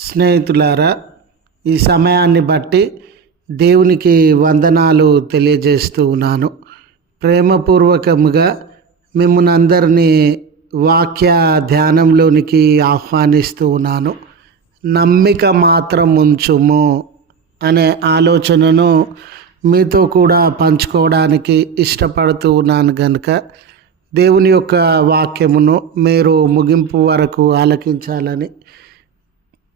స్నేహితులారా ఈ సమయాన్ని బట్టి దేవునికి వందనాలు తెలియజేస్తూ ఉన్నాను. ప్రేమపూర్వకముగా మిమ్మల్ని అందరినీ వాక్య ధ్యానంలోనికి ఆహ్వానిస్తూ ఉన్నాను. నమ్మిక మాత్రం ఉంచుము అనే ఆలోచనను మీతో కూడా పంచుకోవడానికి ఇష్టపడుతూ ఉన్నాను కనుక దేవుని యొక్క వాక్యమును మీరు ముగింపు వరకు ఆలకించాలని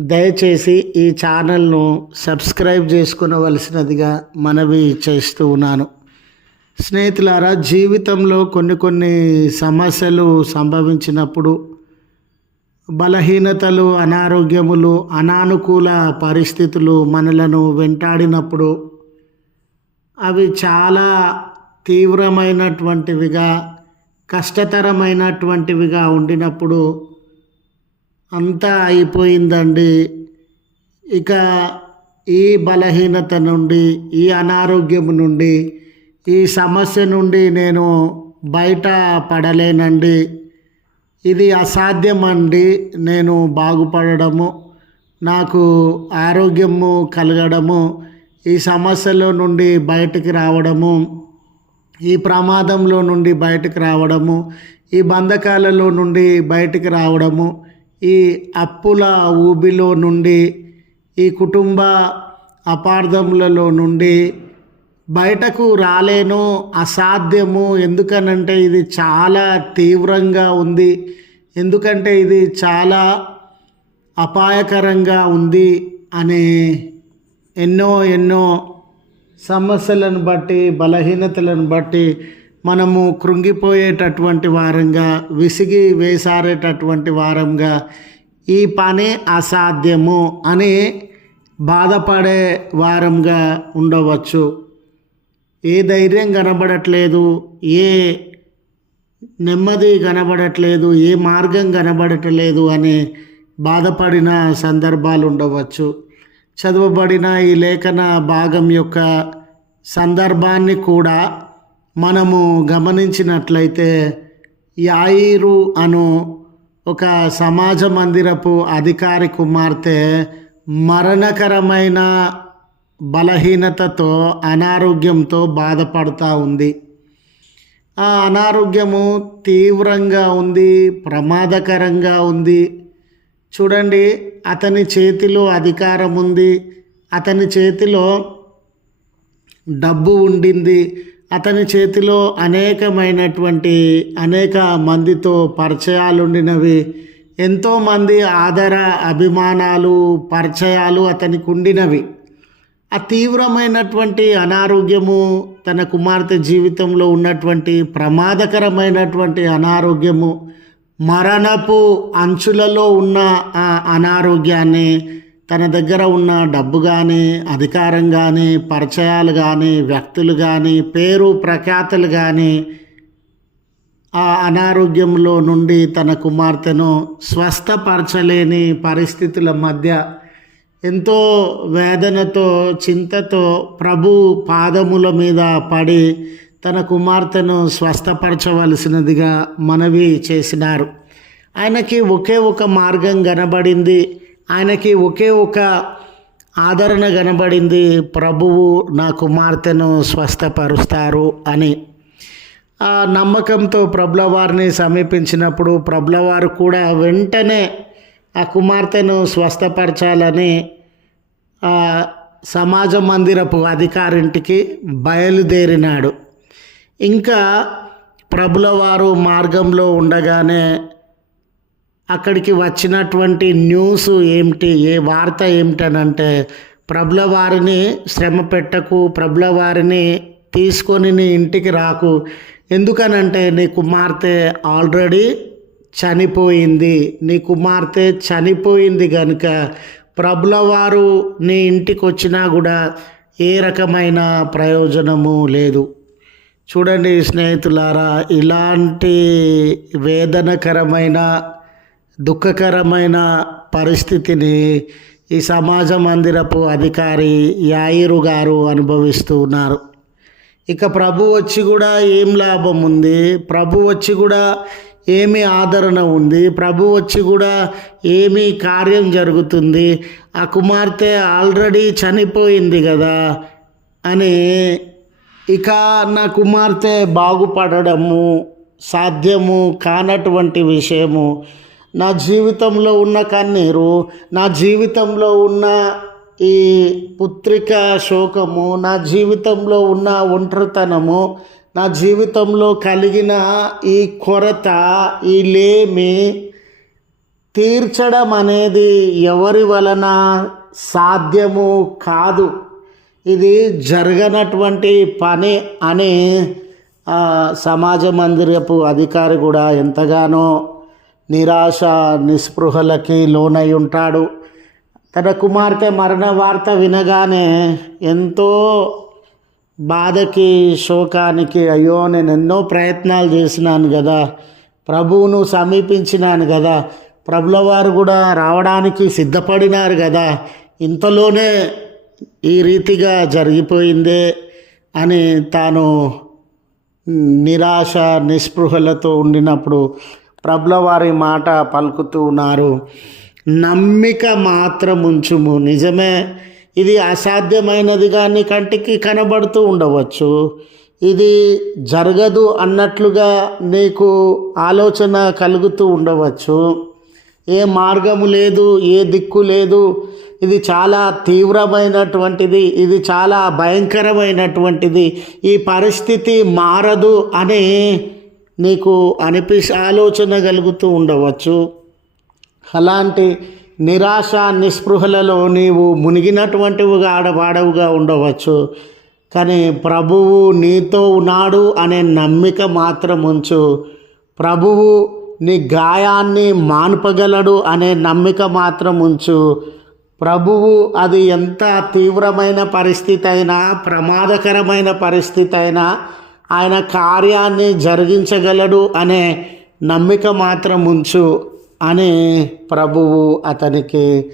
దయచేసి ఈ ఛానల్ను సబ్స్క్రైబ్ చేసుకునవలసినదిగా మనవి చేస్తూ ఉన్నాను. స్నేహితులారా జీవితంలో కొన్ని కొన్ని సమస్యలు సంభవించినప్పుడు బలహీనతలు అనారోగ్యములు అనానుకూల పరిస్థితులు మనలను వెంటాడినప్పుడు అవి చాలా తీవ్రమైనటువంటివిగా కష్టతరమైనటువంటివిగా ఉండినప్పుడు అంతా అయిపోయిందండి. ఇక ఈ బలహీనత నుండి ఈ అనారోగ్యం నుండి ఈ సమస్య నుండి నేను బయట పడలేనండి. ఇది అసాధ్యమండి. నేను బాగుపడడము నాకు ఆరోగ్యము కలగడము ఈ సమస్యలో నుండి బయటికి రావడము ఈ ప్రమాదంలో నుండి బయటకు రావడము ఈ బంధకాలలో నుండి బయటికి రావడము ఈ అప్పుల ఊబిలో నుండి ఈ కుటుంబ అపార్థములలో నుండి బయటకు రాలేను అసాధ్యము. ఎందుకనంటే ఇది చాలా తీవ్రంగా ఉంది. ఎందుకంటే ఇది చాలా అపాయకరంగా ఉంది అనే ఎన్నో ఎన్నో సమస్యలను బట్టి బలహీనతలను బట్టి మనము కృంగిపోయేటటువంటి వారంగా విసిగి వేసారేటటువంటి వారంగా ఈ పని అసాధ్యము అని బాధపడే వారంగా ఉండవచ్చు. ఏ ధైర్యం కనబడట్లేదు ఏ నెమ్మది కనబడట్లేదు ఏ మార్గం కనబడట్లేదు అని బాధపడిన సందర్భాలు ఉండవచ్చు. చదవబడిన ఈ లేఖన భాగం యొక్క సందర్భాన్ని కూడా మనము గమనించినట్లయితే యాయిరు అను ఒక సమాజ మందిరపు అధికారి కుమార్తె మరణకరమైన బలహీనతతో అనారోగ్యంతో బాధపడుతూ ఉంది. ఆ అనారోగ్యము తీవ్రంగా ఉంది ప్రమాదకరంగా ఉంది. చూడండి అతని చేతిలో అధికారం ఉంది. అతని చేతిలో డబ్బు ఉండింది. అతని చేతిలో అనేకమైనటువంటి అనేక మందితో పరిచయాలుండినవి. ఎంతోమంది ఆదర అభిమానాలు పరిచయాలు అతనికి ఉండినవి ఆ తీవ్రమైనటువంటి అనారోగ్యము తన కుమార్తె జీవితంలో ఉన్నటువంటి ప్రమాదకరమైనటువంటి అనారోగ్యము మరణపు అంచులలో ఉన్న ఆ అనారోగ్యాన్ని తన దగ్గర ఉన్న డబ్బు కానీ అధికారం కానీ పరిచయాలు కానీ వ్యక్తులు కానీ పేరు ప్రఖ్యాతలు కానీ ఆ అనారోగ్యంలో నుండి తన కుమార్తెను స్వస్థపరచలేని పరిస్థితుల మధ్య ఎంతో వేదనతో చింతతో ప్రభు పాదముల మీద పడి తన కుమార్తెను స్వస్థపరచవలసినదిగా మనవి చేసినారు. ఆయనకి ఒకే ఒక మార్గం కనబడింది. ఆయనకి ఒకే ఒక ఆదరణ కనబడింది. ప్రభువు నా కుమార్తెను స్వస్థపరుస్తారు అని. ఆ నమ్మకంతో ప్రభులవారిని సమీపించినప్పుడు ప్రభులవారు కూడా వెంటనే ఆ కుమార్తెను స్వస్థపరచాలని సమాజ మందిరపు అధికారింటికి బయలుదేరినాడు. ఇంకా ప్రభులవారు మార్గంలో ఉండగానే అక్కడికి వచ్చినటువంటి న్యూస్ ఏమిటి ఏ వార్త ఏమిటనంటే ప్రభుల వారిని శ్రమ పెట్టకు ప్రభుల వారిని తీసుకొని నీ ఇంటికి రాకు. ఎందుకనంటే నీ కుమార్తె ఆల్రెడీ చనిపోయింది. నీ కుమార్తె చనిపోయింది కనుక ప్రభుల వారు నీ ఇంటికి వచ్చినా కూడా ఏ రకమైన ప్రయోజనము లేదు. చూడండి స్నేహితులారా ఇలాంటి వేదనకరమైన దుఃఖకరమైన పరిస్థితిని ఈ సమాజ మందిరపు అధికారి యాయిరు గారు అనుభవిస్తూ ఉన్నారు. ఇక ప్రభు వచ్చి కూడా ఏం లాభం ఉంది? ప్రభు వచ్చి కూడా ఏమి ఆదరణ ఉంది? ప్రభు వచ్చి కూడా ఏమి కార్యం జరుగుతుంది? ఆ కుమార్తె ఆల్రెడీ చనిపోయింది కదా అని ఇక నా కుమార్తె బాగుపడడము సాధ్యము కానటువంటి విషయము నా జీవితంలో ఉన్న కన్నీరు నా జీవితంలో ఉన్న ఈ పుత్రిక శోకము నా జీవితంలో ఉన్న ఒంటరితనము నా జీవితంలో కలిగిన ఈ కొరత ఈ లేమి తీర్చడం అనేది ఎవరి వలన సాధ్యము కాదు. ఇది జరగనటువంటి పని అని సమాజ మందిరపు అధికారి కూడా ఎంతగానో నిరాశ నిస్పృహలకి లోనై ఉంటాడు. తన కుమార్తె మరణ వార్త వినగానే ఎంతో బాధకి శోకానికి అయ్యో నేను ఎన్నో ప్రయత్నాలు చేసినాను కదా ప్రభువును సమీపించినాను కదా ప్రభుల వారు కూడా రావడానికి సిద్ధపడినారు కదా ఇంతలోనే ఈ రీతిగా జరిగిపోయిందే అని తాను నిరాశ నిస్పృహలతో ఉండినప్పుడు ప్రభుల వారి మాట పలుకుతూ ఉన్నారు. నమ్మిక మాత్రం ఉంచుము నిజమే ఇది అసాధ్యమైనది కానీ కంటికి కనబడుతూ ఉండవచ్చు. ఇది జరగదు అన్నట్లుగా నీకు ఆలోచన కలుగుతూ ఉండవచ్చు. ఏ మార్గము లేదు ఏ దిక్కు లేదు. ఇది చాలా తీవ్రమైనటువంటిది ఇది చాలా భయంకరమైనటువంటిది. ఈ పరిస్థితి మారదు అని నీకు అనిపి ఆలోచన కలుగుతూ ఉండవచ్చు. అలాంటి నిరాశ నిస్పృహలలో నీవు మునిగినటువంటివిగా ఆడవాడవుగా ఉండవచ్చు. కానీ ప్రభువు నీతో ఉన్నాడు అనే నమ్మిక మాత్రం ఉంచు. ప్రభువు నీ గాయాన్ని మాన్పగలడు అనే నమ్మిక మాత్రం ఉంచు. ప్రభువు అది ఎంత తీవ్రమైన పరిస్థితి అయినా ప్రమాదకరమైన పరిస్థితి అయినా ఆయన కార్యాన్ని జరిగించగలడు అనే నమ్మిక మాత్రం ఉంచు అని ప్రభువు అతనికి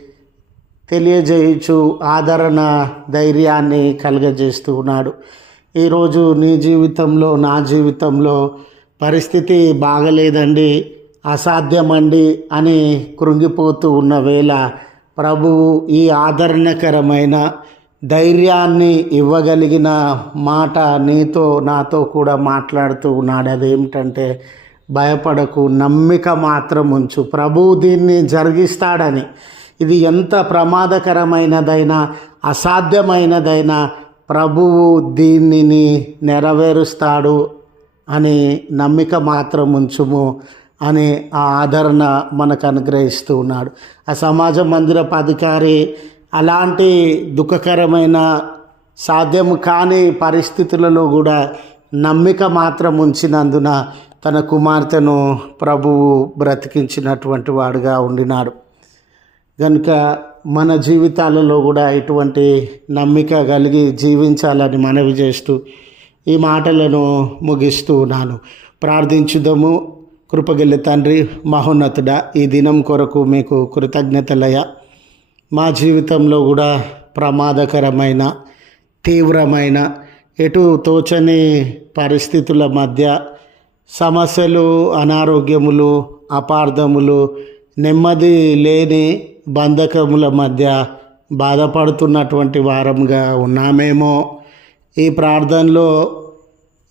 తెలియజేయచ్చు ఆదరణ ధైర్యాన్ని కలుగజేస్తూ ఉన్నాడు. ఈరోజు నీ జీవితంలో నా జీవితంలో పరిస్థితి బాగలేదండి అసాధ్యమండి అని కృంగిపోతూ ఉన్న వేళ ప్రభువు ఈ ఆదరణకరమైన ధైర్యాన్ని ఇవ్వగలిగిన మాట నీతో నాతో కూడా మాట్లాడుతూ ఉన్నాడు. అదేమిటంటే భయపడకు నమ్మిక మాత్రం ఉంచు. ప్రభువు దీన్ని జరిగిస్తాడని. ఇది ఎంత ప్రమాదకరమైనదైనా అసాధ్యమైనదైనా ప్రభువు దీనిని నెరవేరుస్తాడు అని నమ్మిక మాత్రం ఉంచుము అని ఆ ఆదరణ మనకు అనుగ్రహిస్తూ ఉన్నాడు. ఆ సమాజ మందిరపు అధికారి అలాంటి దుఃఖకరమైన సాధ్యము కాని పరిస్థితులలో కూడా నమ్మిక మాత్రం ఉంచినందున తన కుమార్తెను ప్రభువు బ్రతికించినటువంటి వాడుగా ఉండినాడు. కనుక మన జీవితాలలో కూడా ఇటువంటి నమ్మిక కలిగి జీవించాలని మనవి చేస్తూ ఈ మాటలను ముగిస్తూ ఉన్నాను. ప్రార్థించుదాము. కృపగల తండ్రి మహోన్నతుడ ఈ దినం కొరకు మీకు కృతజ్ఞతలయ మా జీవితంలో కూడా ప్రమాదకరమైన తీవ్రమైన ఎటు తోచని పరిస్థితుల మధ్య సమస్యలు అనారోగ్యములు అపార్థములు నెమ్మది లేని బంధకముల మధ్య బాధపడుతున్నటువంటి వారంగా ఉన్నామేమో. ఈ ప్రార్థనలో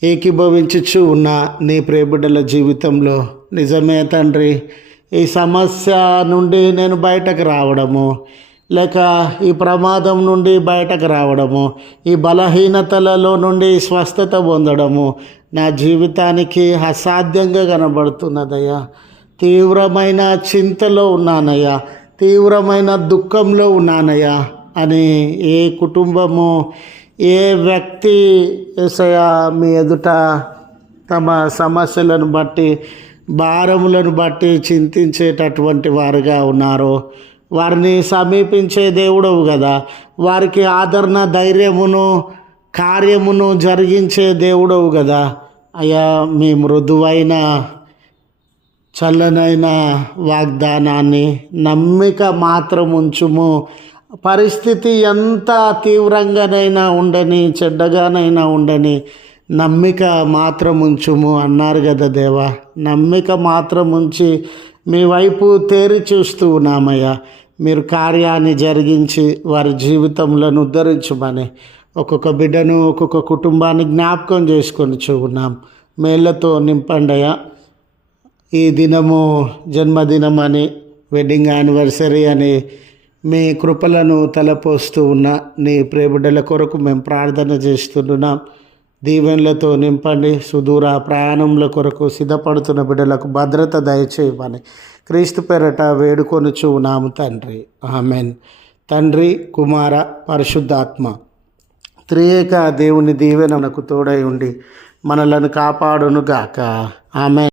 ఏకీభవించుచు ఉన్న నీ ప్రేబిడ్డల జీవితంలో నిజమే తండ్రి ఈ సమస్య నుండి నేను బయటకు రావడము లేక ఈ ప్రమాదం నుండి బయటకు రావడము ఈ బలహీనతలలో నుండి స్వస్థత పొందడము నా జీవితానికి అసాధ్యంగా కనబడుతున్నదయ్యా. తీవ్రమైన చింతలో ఉన్నానయ్యా. తీవ్రమైన దుఃఖంలో ఉన్నానయ్యా అని ఏ కుటుంబము ఏ వ్యక్తి ఎసయా మీ ఎదుట తమ సమస్యలను బట్టి భారములను బట్టి చింతించేటటువంటి వారుగా ఉన్నారో వారిని సమీపించే దేవుడవు కదా వారికి ఆదరణ ధైర్యమును కార్యమును జరిగించే దేవుడవు కదా అయ్యా మీ మృదువైన చల్లనైన వాగ్దానాన్ని నమ్మిక మాత్రం ఉంచుము పరిస్థితి ఎంత తీవ్రంగానైనా ఉండని చెడ్డగానైనా ఉండని నమ్మిక మాత్రం ఉంచుము అన్నారు కదా దేవా. నమ్మిక మాత్రం ఉంచి మీ వైపు తేరి చూస్తూ ఉన్నామయ్యా. మీరు కార్యాన్ని జరిగించి వారి జీవితంలో ఉద్ధరించమని ఒక్కొక్క బిడ్డను ఒక్కొక్క కుటుంబాన్ని జ్ఞాపకం చేసుకొని చూన్నాం. మేళ్ళతో నింపండయ్యా. ఈ దినము జన్మదినం అని వెడ్డింగ్ యానివర్సరీ అని మీ కృపలను తలపోస్తూ ఉన్న నీ ప్రేబిడ్డల కొరకు మేము ప్రార్థన చేస్తున్నాం. దీవెనలతో నింపండి. సుదూర ప్రయాణముల కొరకు సిద్ధపడుతున్న బిడ్డలకు భద్రత దయచేయమని క్రీస్తు పెరట వేడుకొనుచు ఉన్నాము తండ్రి. ఆమెన్. తండ్రి కుమార పరిశుద్ధాత్మ త్రియేక దేవుని దీవెన మనకు తోడై ఉండి మనలను కాపాడును గాక ఆమె